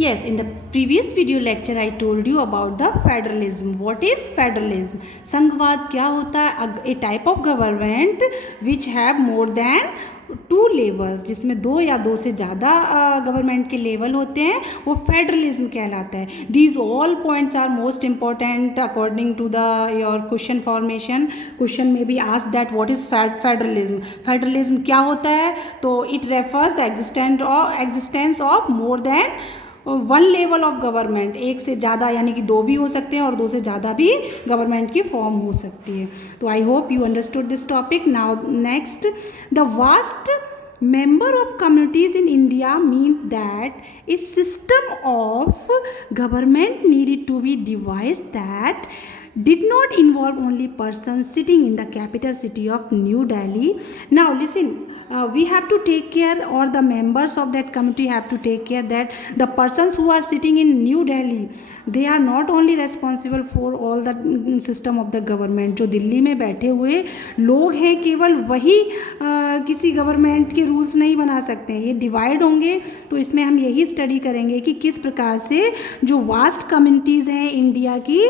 Yes, in the previous video lecture I told you about the federalism. What is federalism? संघवाद क्या होता है? A type of government which have more than two levels, जिसमें दो या दो से ज़्यादा गवर्नमेंट के लेवल होते हैं, वो फेडरलिज्म कहलाता है. These all points are most important according to the your question formation. Question में भी ask that what is federalism. Federalism क्या होता है? तो it refers the existence of more than one level of government. एक से ज़्यादा यानी कि दो भी हो सकते हैं और दो से ज़्यादा भी गवर्नमेंट की फॉर्म हो सकती है. तो I hope you understood this topic. Now next, the vast member of communities in India mean that a system of government needed to be devised that did not involve only persons sitting in the capital city of New Delhi. Now listen, we have to take care, or the members of that community have to take care that the persons who are sitting in New Delhi, they are not only responsible for all the system of the government. जो दिल्ली में बैठे हुए लोग हैं केवल वही किसी government के रूल्स नहीं बना सकते हैं. ये डिवाइड होंगे. तो इसमें हम यही स्टडी करेंगे कि किस प्रकार से जो वास्ट कम्युनिटीज़ हैं इंडिया की,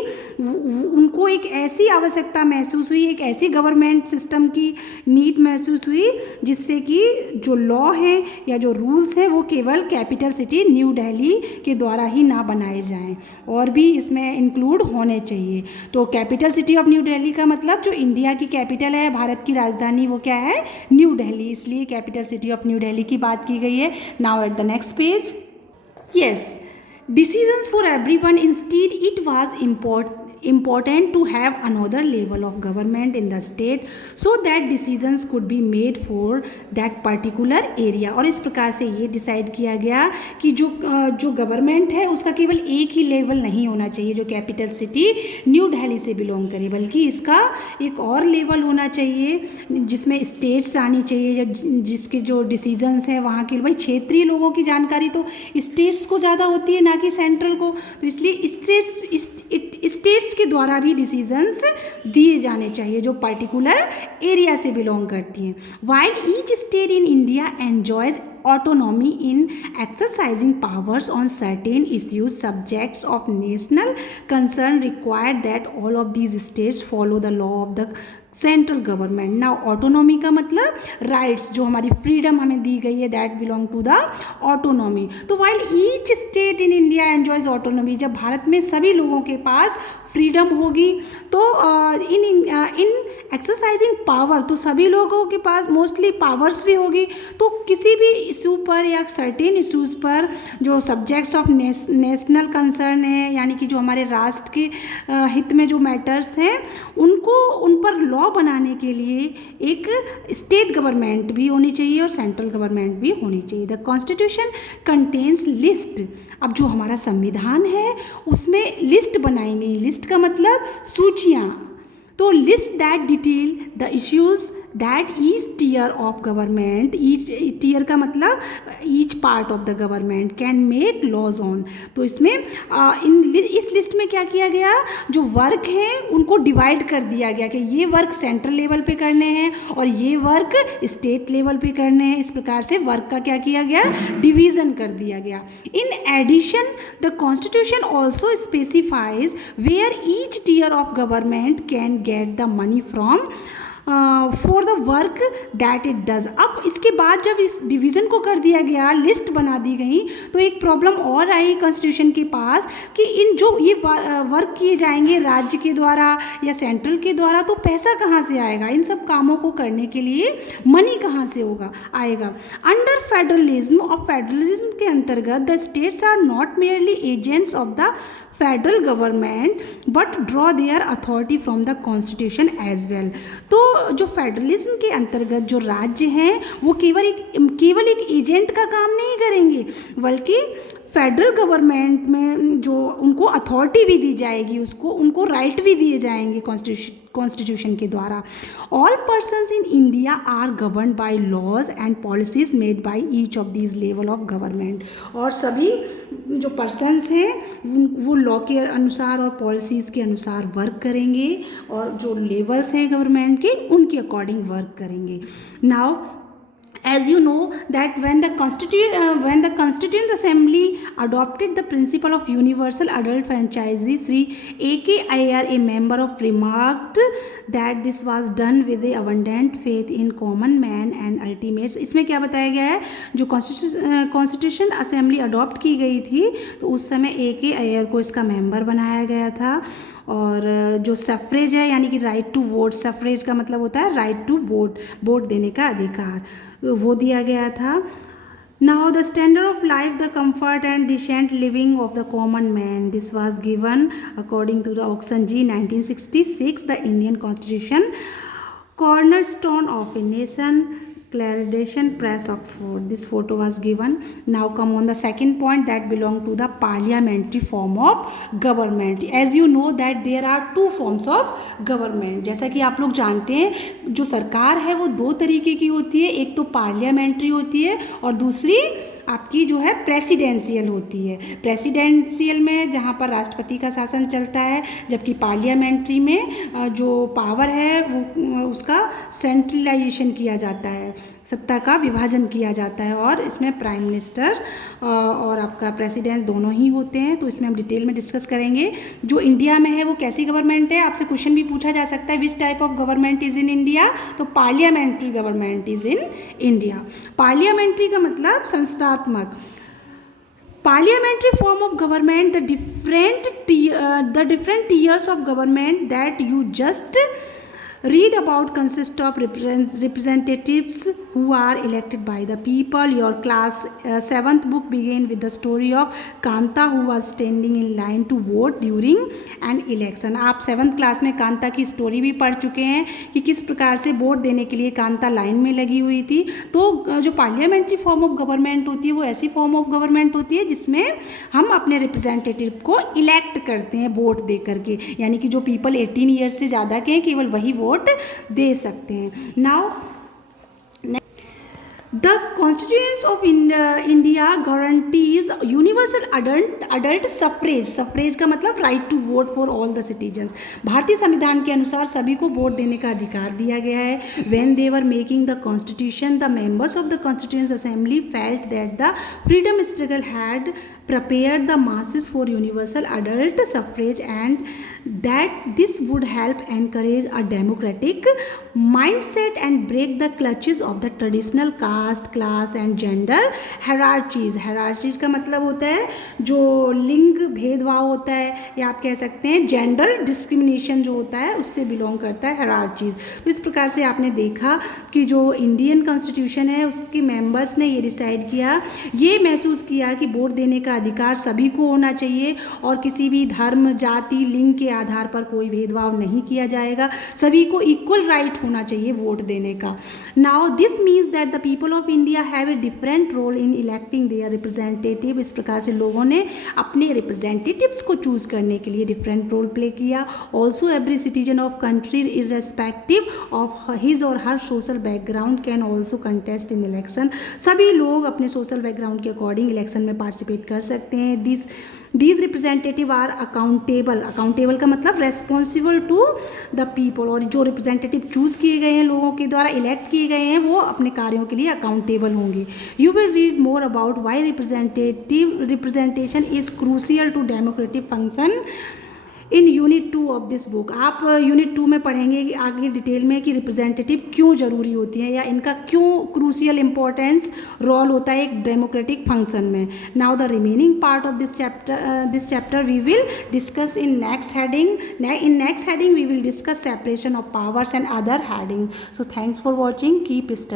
उनको एक ऐसी आवश्यकता महसूस हुई, एक ऐसी गवर्नमेंट सिस्टम की नीड महसूस हुई जिससे कि जो लॉ हैं या जो रूल्स हैं वो केवल कैपिटल सिटी न्यू दिल्ली के द्वारा ही ना बनाए जाएं, और भी इसमें इंक्लूड होने चाहिए. तो capital city of new Delhi का मतलब जो इंडिया की कैपिटल है, भारत की राजधानी, वो क्या है? न्यू दिल्ली. इसलिए capital city of new Delhi की बात की गई है. Now at the next page. Yes, decisions for everyone. Instead, it was important to have another level of government in the state so that decisions could be made for that particular area. और इस प्रकार से ये decide किया गया कि जो government है उसका केवल एक ही लेवल नहीं होना चाहिए जो कैपिटल सिटी न्यू दिल्ली से बिलोंग करे, बल्कि इसका एक और लेवल होना चाहिए जिसमें स्टेट्स आनी चाहिए, जिसके जो डिसीजंस हैं वहाँ के भाई क्षेत्रीय लोगों की जानकारी तो स्टेट्स को ज़्यादा होती है ना कि सेंट्रल को. तो इसलिए स्टेट्स के द्वारा भी डिसीजंस दिए जाने चाहिए जो पर्टिकुलर एरिया से बिलोंग करती हैं. While each state in India enjoys autonomy in exercising powers on certain issues, subjects of national concern required that all of these states follow the law of the central government. Now autonomy का मतलब rights, जो हमारी freedom हमें दी गई है, that belong to the autonomy. तो while each state in India enjoys autonomy, जब भारत में सभी लोगों के पास फ्रीडम होगी तो इन एक्सरसाइजिंग पावर, तो सभी लोगों के पास मोस्टली पावर्स भी होगी. तो किसी भी इशू पर या सर्टेन इशूज़ पर जो सब्जेक्ट्स ऑफ नेशनल कंसर्न है, यानी कि जो हमारे राष्ट्र के हित में जो मैटर्स हैं, उनको उन पर लॉ बनाने के लिए एक स्टेट गवर्नमेंट भी होनी चाहिए और सेंट्रल गवर्नमेंट भी होनी चाहिए. The constitution contains list. अब जो हमारा संविधान है उसमें लिस्ट बनाई गई. लिस्ट का मतलब सूचियाँ. तो list that detail the issues that each tier of government, each tier का मतलब each part of the government can make laws on. तो इसमें इस लिस्ट में क्या किया गया, जो वर्क हैं उनको डिवाइड कर दिया गया कि ये वर्क सेंट्रल लेवल पे करने हैं और ये वर्क स्टेट लेवल पे करने हैं. इस प्रकार से वर्क का क्या किया गया, डिवीज़न कर दिया गया. In addition the constitution also specifies where each tier of government can get the money from for the work that it does. अब इसके बाद जब इस डिवीज़न को कर दिया गया, लिस्ट बना दी गई, तो एक प्रॉब्लम और आई कॉन्स्टिट्यूशन के पास कि इन जो ये वर्क किए जाएंगे राज्य के द्वारा या सेंट्रल के द्वारा, तो पैसा कहाँ से आएगा? इन सब कामों को करने के लिए मनी कहाँ से आएगा? अंडर फेडरलिज्म, और फेडरलिज्म के अंतर्गत the states are not merely agents of the federal government but draw their authority from the constitution as well. तो जो फेडरलिज्म के अंतर्गत जो राज्य हैं वो केवल एक एजेंट का काम नहीं करेंगे, बल्कि फेडरल गवर्नमेंट में जो उनको अथॉरिटी भी दी जाएगी, उनको राइट भी दिए जाएंगे कॉन्स्टिट्यूशन के द्वारा. All persons in India are govern by laws and policies made by each of these level of government. और सभी जो पर्सन्स हैं वो लॉ के अनुसार और पॉलिसीज़ के अनुसार वर्क करेंगे और जो लेवल्स हैं गवर्नमेंट के उनके अकॉर्डिंग वर्क करेंगे. Now as you know that when the constituent assembly adopted the principle of universal adult franchise, Sri A.K. Iyer, a member of, remarked that this was done with the abundant faith in common man and ultimates. इसमें क्या बताया गया है, जो constitution assembly adopt की गई थी तो उस समय A.K. Iyer को इसका मेंबर बनाया गया था, और जो सफ्रेज है यानी कि राइट टू वोट, सफ्रेज का मतलब होता है राइट टू वोट देने का अधिकार, तो वो दिया गया था. Now the standard of life, the comfort and decent living of the common man, this was given according to the Oxenji 1966, the Indian Constitution, cornerstone of a nation. Clarendon Press, Oxford. This photo was given. Now come on the second point, that belong to the parliamentary form of government. As you know that there are two forms of government. जैसा कि आप लोग जानते हैं जो सरकार है वो दो तरीके की होती है, एक तो पार्लियामेंट्री होती है और दूसरी आपकी जो है प्रेसिडेंशियल होती है. प्रेसिडेंशियल में जहाँ पर राष्ट्रपति का शासन चलता है, जबकि पार्लियामेंट्री में जो पावर है वो उसका सेंट्रलाइजेशन किया जाता है, सत्ता का विभाजन किया जाता है, और इसमें प्राइम मिनिस्टर और आपका प्रेसिडेंट दोनों ही होते हैं. तो इसमें हम डिटेल में डिस्कस करेंगे. जो इंडिया में है वो कैसी गवर्नमेंट है, आपसे क्वेश्चन भी पूछा जा सकता है, which type of government is in India, तो parliamentary government is in India. Parliamentary का मतलब संस्थात्मक. Parliamentary form of government, the different tiers of government that you just read about consist of representatives who are elected by the people. Your class 7th book begin with the story of Kanta who was standing in line to vote during an election. आप 7th class में कांता की story भी पढ़ चुके हैं कि किस प्रकार से वोट देने के लिए कांता लाइन में लगी हुई थी. तो जो पार्लियामेंट्री फॉर्म ऑफ गवर्नमेंट होती है वो ऐसी फॉर्म ऑफ गवर्नमेंट होती है जिसमें हम अपने रिप्रेजेंटेटिव को इलेक्ट करते हैं वोट दे करके, यानी कि जो पीपल 18 ईयर्स से ज़्यादा के हैं केवल वही वोट दे सकते हैं. Now the constitution of India guarantees universal adult suffrage. suffrage का मतलब right to vote for all the citizens. भारतीय संविधान के अनुसार सभी को वोट देने का अधिकार दिया गया है. when they were making the constitution, the members of the constituent assembly felt that the freedom struggle had prepared the masses for universal adult suffrage and that this would help encourage a democratic mindset and break the clutches of the traditional caste, class and gender hierarchies. hierarchies का मतलब होता है जो लिंग भेदभाव होता है, या आप कह सकते हैं जेंडर डिस्क्रिमिनेशन जो होता है उससे बिलोंग करता है hierarchies. तो इस प्रकार से आपने देखा कि जो इंडियन कॉन्स्टिट्यूशन है उसके मेंबर्स ने ये डिसाइड किया, ये महसूस किया कि वोट देने का अधिकार सभी को होना चाहिए और किसी भी धर्म, जाति, लिंग के आधार पर कोई भेदभाव नहीं किया जाएगा, सभी को इक्वल राइट होना चाहिए वोट देने का. Now this means that the people of India have a different role in electing their representative. इस प्रकार से लोगों ने अपने रिप्रेजेंटेटिव्स को चूज करने के लिए डिफरेंट रोल प्ले किया. Also every citizen of country irrespective of his or her social background can also contest in election. सभी लोग अपने सोशल बैकग्राउंड के अकॉर्डिंग इलेक्शन में पार्टिसिपेट कर सकते हैं. these representative are accountable का मतलब रेस्पॉन्सिबल टू द पीपल. और जो रिप्रेजेंटेटिव चूज किए गए हैं, लोगों के द्वारा इलेक्ट किए गए हैं, वो अपने कार्यों के लिए अकाउंटेबल होंगे. You will read more about why representation is crucial to democratic function in unit 2 of this book. आप यूनिट 2 में पढ़ेंगे कि आगे डिटेल में कि रिप्रेजेंटेटिव क्यों ज़रूरी होती हैं या इनका क्यों क्रूशियल इंपॉर्टेंस रोल होता है एक डेमोक्रेटिक फंक्शन में. Now the remaining part of this chapter we will discuss in next heading. In next heading we will discuss separation of powers and other heading. So thanks for watching. Keep study.